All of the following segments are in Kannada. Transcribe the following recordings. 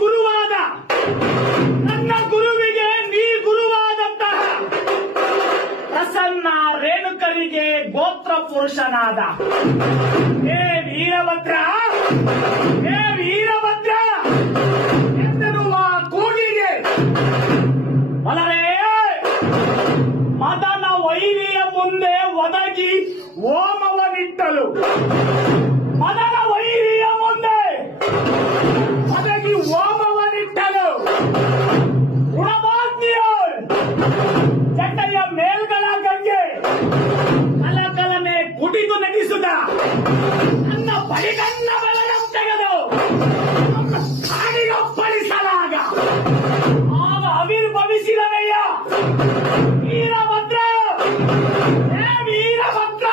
ಗುರುವಾದ ನನ್ನ ಗುರುವಿಗೆ ನೀ ಗುರುವಾದಂತಹ ಪ್ರಸನ್ನ ರೇಣುಕರಿಗೆ ಗೋತ್ರ ಪುರುಷನಾದ ಹೇ ವೀರಭದ್ರ, ಹೇ ವೀರಭದ್ರ ಎಂದೆನ್ನುವ ಕೂಗಿಗೆ ಬಲರೇ ಮದನ ವೈರಿಯ ಮುಂದೆ ಒದಗಿ ಓಮವನಿಟ್ಟಲು, ಮದನ ವೈರಿಯ ಮುಂದೆ ಒದಗಿ ಓಮವನಿಟ್ಟಲು ಗುಣಮಾತ್ಮಿಯೋ ಚಂಡೆಯ ಮೇಲ್ಗಳ ಗಂಗೆ ಕಲಕಲನೆ ಗುಡಿದು ನಟಿಸುತ್ತ ನನ್ನ ಬಳಿಗಣ್ಣ ಬಲಗಂ ತೆಗೆದು ಕಾಡಿಗಪ್ಪಳಿಸಲಾಗ ಆಗ ಆವಿರ್ಭವಿಸಿದನಯ್ಯ ವೀರಭದ್ರ, ಹೇ ವೀರಭದ್ರ,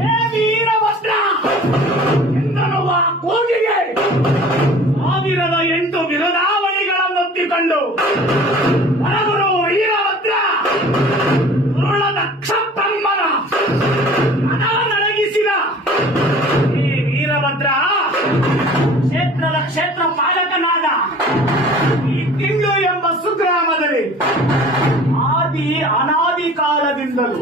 ಹೇ ವೀರಭದ್ರ ಎಂದನುವ ಕೂಗಿಗೆ 1008 ಬಿರುದಾವಳಿಗಳನ್ನೊತ್ತಿಕೊಂಡು ಹೊರಗುರು ವೀರಭದ್ರ ದುರುಳ ದಕ್ಷ ಬ್ರಹ್ಮನ ಮನ ನಡಗಿಸಿದ. ಈ ವೀರಭದ್ರ ಕ್ಷೇತ್ರದ ಕ್ಷೇತ್ರ ಪಾಲಕನಾದ ಈ ತಿಂಡು ಎಂಬ ಸುಗ್ರಾಮದಲ್ಲಿ ಅನಾದಿ ಕಾಲದಿಂದಲೂ